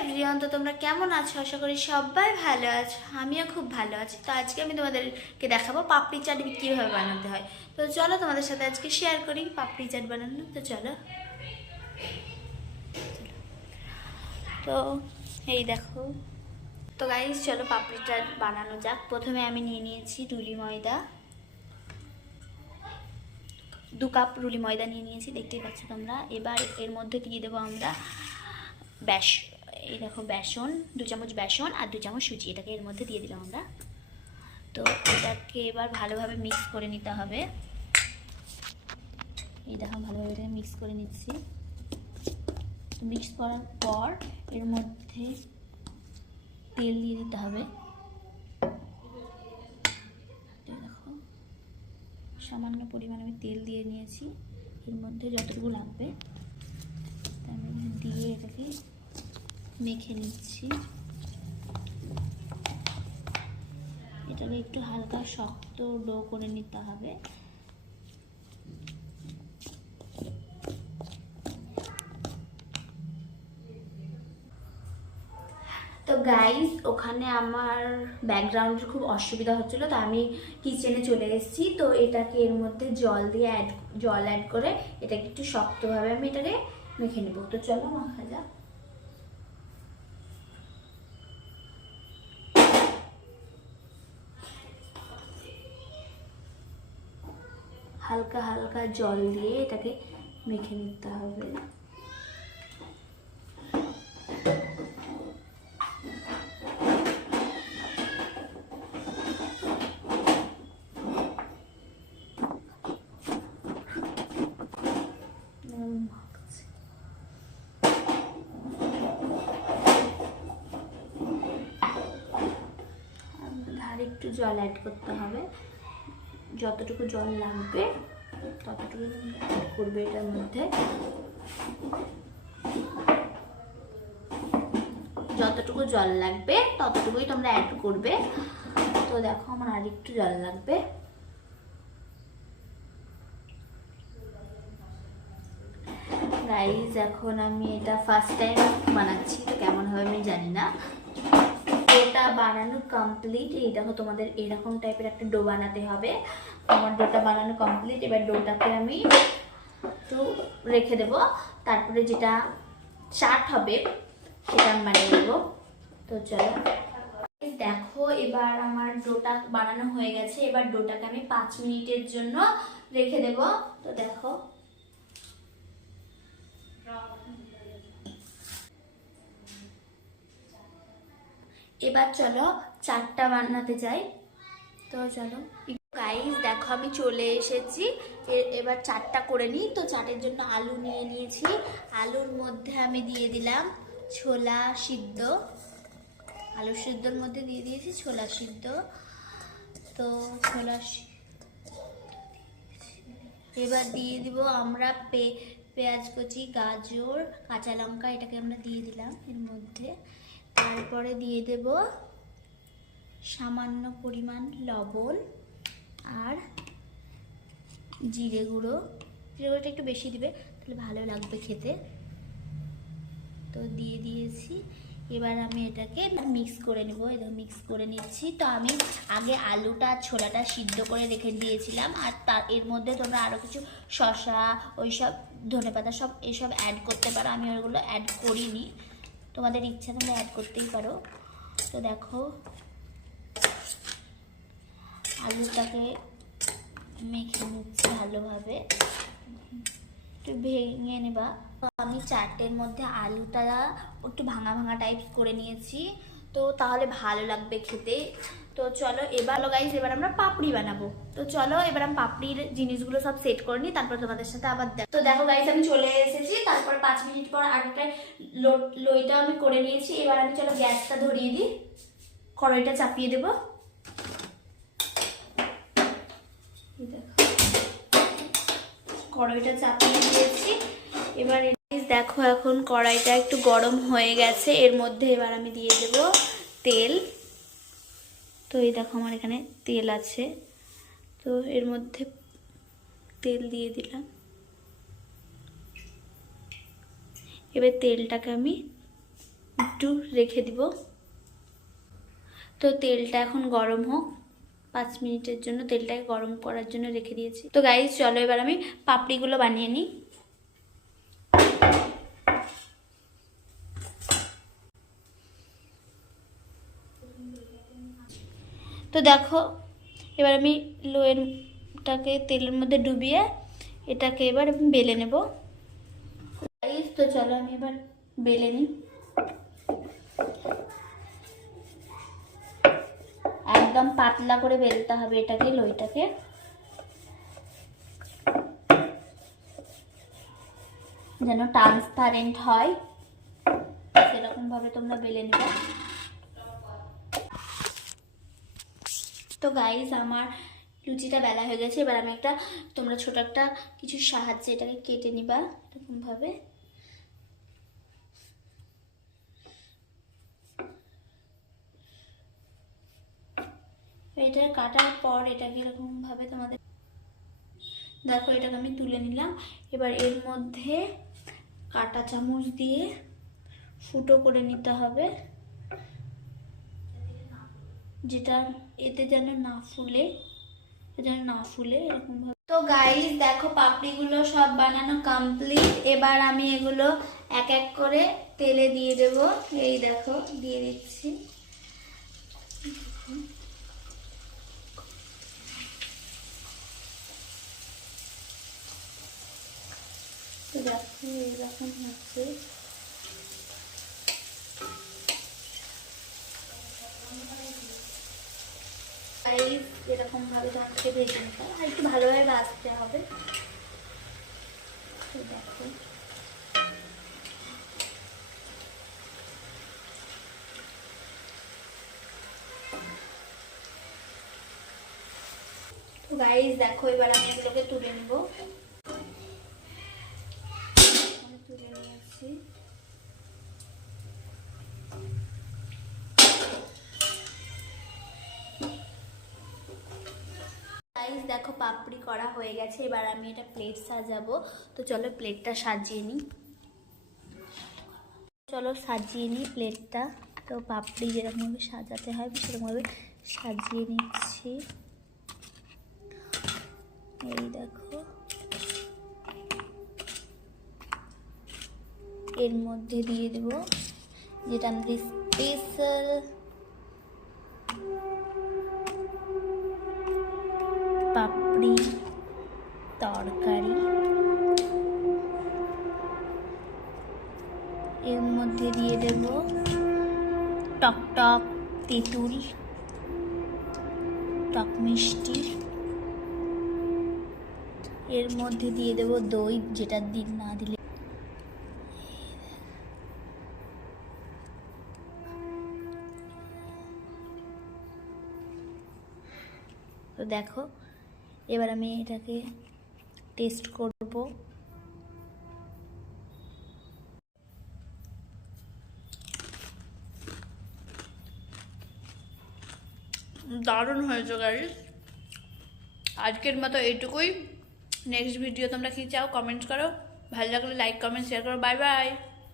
Everyone তো তোমরা কেমন আছো? আশা করি সবাই ভালো আছো, আমিও খুব ভালো আছি। তো আজকে আমি তোমাদেরকে দেখাবো পাপড়ি চাট কীভাবে বানাতে হয়। তো চলো তোমাদের সাথে আজকে শেয়ার করি পাপড়ি চাট বানানো। তো চলো। তো এই দেখো। তো গাইজ চলো পাপড়ি চাট বানানো যাক। প্রথমে আমি নিয়ে নিয়েছি রুলি ময়দা। দু কাপ রুলি ময়দা নিয়ে নিয়েছি, দেখতেই পাচ্ছ তোমরা। এবার এর মধ্যে দিয়ে দেবো আমরা ব্যাস। এই দেখো বেসন, দু চামচ বেসন আর দু চামচ সুজি, এটাকে এর মধ্যে দিয়ে দিলাম আমরা। তো এটাকে এবার ভালোভাবে মিক্স করে নিতে হবে। এই দেখো ভালোভাবে এটাকে মিক্স করে নিচ্ছি। মিক্স করার পর এর মধ্যে তেল দিয়ে দিতে হবে। দেখো, সামান্য পরিমাণে আমি তেল দিয়ে নিয়েছি। এর মধ্যে যতটুকু লাগবে, তা আমি দিয়ে এটাকে মেখে নিচ্ছি। এটাকে একটু হালকা শক্ত ডো করে নিতে হবে। তো গাইস ওখানে আমার ব্যাকগ্রাউন্ডের খুব অসুবিধা হচ্ছিল, তো আমি কিচেনে চলে এসেছি। তো এটাকে এর মধ্যে জল দিয়ে অ্যাড জল অ্যাড করে এটাকে একটু শক্তভাবে আমি এটাকে মেখে নেব। তো চলো মাখা যাক। হালকা হালকা জল দিয়ে এটাকে মেখে নিতে হবে। একটু জল অ্যাড করতে হবে। যতটুকু জল লাগবে, ততটুকু করবে এটার মধ্যে। যতটুকু জল লাগবে, ততটুকুই তোমরা অ্যাড করবে। তো দেখো, আমার আর একটু জল লাগবে। গাইজ এখন আমি এটা ফার্স্ট টাইম বানাচ্ছি, তো কেমন হবে আমি জানি না। ডোটা বানানো কমপ্লিট এই দেখো তোমাদের এরকম টাইপের একটা ডো বানাতে হবে। আমার ডোটা বানানো কমপ্লিট এবার ডোটাকে আমি একটু রেখে দেব। তারপরে যেটা চাট হবে, সেটা আমি বানিয়ে দেবো তো চলো। দেখো, এবার আমার ডোটা বানানো হয়ে গেছে। এবার ডোটাকে আমি পাঁচ মিনিটের জন্য রেখে দেব। তো দেখো। এবার চলো চারটা বানাতে যাই। তো চলো। গাইস দেখো আমি চলে এসেছি। এবার চারটা করে নিই। তো চাটের জন্য আলু নিয়ে নিয়েছি। আলুর মধ্যে আমি দিয়ে দিলাম ছোলা সিদ্ধ। আলু সিদ্ধর মধ্যে দিয়ে দিয়েছি ছোলা সিদ্ধ। তো ছোলা এবার দিয়ে দিব আমরা পেঁয়াজ কচি, গাজর, কাঁচা লঙ্কা, এটাকে আমরা দিয়ে দিলাম এর মধ্যে। তারপরে দিয়ে দেব সামান্য পরিমাণ লবণ আর জিরে গুঁড়ো। জিরে গুঁড়োটা একটু বেশি দিবে, তাহলে ভালো লাগবে খেতে। তো দিয়ে দিয়েছি। এবার আমি এটাকে মিক্স করে নেব। এটা মিক্স করে নিচ্ছি। তো আমি আগে আলুটা ছোলাটা সিদ্ধ করে রেখে দিয়েছিলাম। আর তার এর মধ্যে তোমরা আরও কিছু শসা, ওইসব ধনেপাতা সব, এসব অ্যাড করতে পারো। আমি ওইগুলো অ্যাড করিনি। তোমাদের ইচ্ছা তোমরা অ্যাড করতেই পারো। তো দেখো, আলুটাকে মেখে নিচ্ছি ভালোভাবে। একটু ভেঙে নেবা। আমি চারটের মধ্যে আলুটা একটু ভাঙা ভাঙা টাইপ করে নিয়েছি। তো তাহলে ভালো লাগবে খেতে। তো চলো এবার গাইজ এবার আমরা পাপড়ি বানাবো। তো চলো এবার আমি পাপড়ির জিনিসগুলো সব সেট করে নিই, তারপর তোমাদের সাথে আবার দেখ তো দেখো গাইজ আমি চলে এসেছি, তারপর পাঁচ মিনিট পর আরেকটা লইটা আমি করে নিয়েছি। এবার আমি চলো গ্যাসটা ধরিয়ে দিই, কড়াইটা চাপিয়ে দেবো। কড়াইটা চাপিয়ে দিয়েছি। এবার দেখো এখন কড়াইটা একটু গরম হয়ে গেছে, এর মধ্যে এবার আমি দিয়ে দেব তেল। তো এই দেখো আমার এখানে তেল আছে। তো এর মধ্যে তেল দিয়ে দিলাম। এবার তেলটাকে আমি একটু রেখে দিব। তো তেলটা এখন গরম হোক, পাঁচ মিনিটের জন্য তেলটাকে গরম করার জন্য রেখে দিয়েছি। তো গাইজ চলো এবার আমি পাপড়িগুলো বানিয়ে নিই। তো দেখো, এবার আমি লোয়েরটাকে তেলের মধ্যে ডুবিয়ে এটাকে এবার আমি বেলে নেব। তো চলো আমি এবার বেলে নিই। একদম পাতলা করে বেলতে হবে এটাকে লইটাকে যেন ট্রান্সপারেন্ট হয়, সেরকমভাবে তোমরা বেলে নেবে। তো গাইজ আমার লুচিটা বেলা হয়ে গেছে। এবার আমি একটা, তোমরা ছোট একটা কিছু সাহায্যে এটাকে কেটে নিবা এরকমভাবে। এটা কাটার পর এটাকে এরকম ভাবে তোমাদের দেখো, এটাকে আমি তুলে নিলাম। এবার এর মধ্যে কাটা চামচ দিয়ে ফুটো করে নিতে হবে। যেটা এতে যেন না ফুলে যেন না ফুলে, এরকম ভাবে। তো গাইস দেখো পাপড়িগুলো সব বানানো কমপ্লিট এবার আমি এগুলো এক এক করে তেলে দিয়ে দেব। এই দেখো, দিয়ে দিচ্ছি। দেখো এইরকম হচ্ছে। গাইস যেরকমভাবে ভাবে তোমাকে ভেজে নিতে হবে, আর একটু ভালোভাবে বাঁচতে হবে। দেখো। গাইজ দেখো, এবার আমি এগুলোকে তুলে নিব। গাইস দেখো পাপড়ি করা হয়ে গেছে, এবার আমি এটা প্লেট সাজাবো। তো চলো প্লেটটা সাজিয়ে নিই। চলো সাজিয়ে নিই প্লেটটা তো পাপড়ি যেরকমভাবে সাজাতে হয়, সেরকমভাবে সাজিয়ে নিচ্ছি। এই দেখো। এর মধ্যে দিয়ে দেব যেটা আমাদের স্পেশাল এর মধ্যে দিয়ে দেব টক টক, তেঁতুল, টক মিষ্টি। এর মধ্যে দিয়ে দেব দই, যেটা দিন না দিলে তো দেখো, এবার আমি এটাকে টেস্ট করব। দারুণ হয়েছে গাড়ি আজকের মতো এইটুকুই। নেক্সট ভিডিও তোমরা কি চাও কমেন্ট করো। ভালো লাগলে লাইক কমেন্ট শেয়ার করো। Bye bye